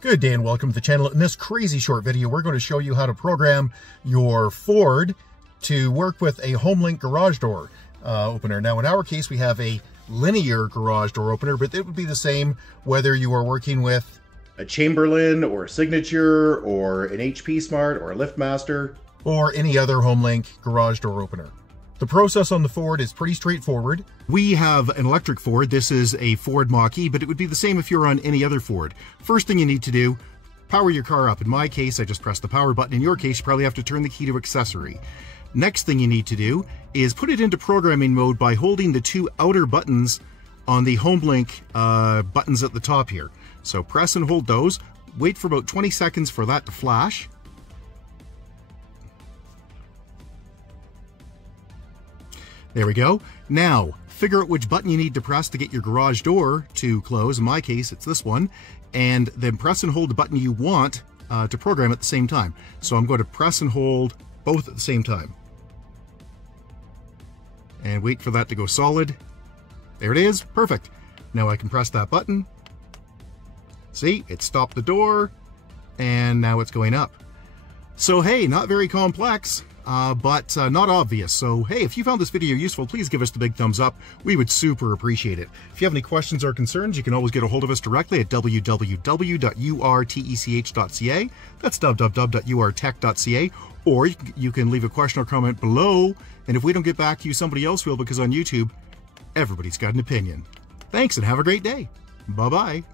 Good day and welcome to the channel. In this crazy short video, we're going to show you how to program your Ford to work with a HomeLink garage door opener. Now, in our case, we have a linear garage door opener, but it would be the same whether you are working with a Chamberlain or a Signature or an HP Smart or a LiftMaster or any other HomeLink garage door opener. The process on the Ford is pretty straightforward. We have an electric Ford. This is a Ford Mach, but it would be the same if you're on any other Ford. First thing you need to do, power your car up. In my case, I just press the power button. In your case, you probably have to turn the key to Accessory. Next thing you need to do is put it into programming mode by holding the two outer buttons on the HomeLink buttons at the top here. So press and hold those. Wait for about 20 seconds for that to flash. There we go. Now, figure out which button you need to press to get your garage door to close. In my case, it's this one. And then press and hold the button you want to program at the same time. So I'm going to press and hold both at the same time. And wait for that to go solid. There it is. Perfect. Now I can press that button. See, it stopped the door. And now it's going up. So hey, not very complex. But not obvious. So, hey, if you found this video useful, please give us the big thumbs up. We would super appreciate it. If you have any questions or concerns, you can always get a hold of us directly at www.urtech.ca. That's www.urtech.ca. Or you can leave a question or comment below. And if we don't get back to you, somebody else will, because on YouTube, everybody's got an opinion. Thanks and have a great day. Bye-bye.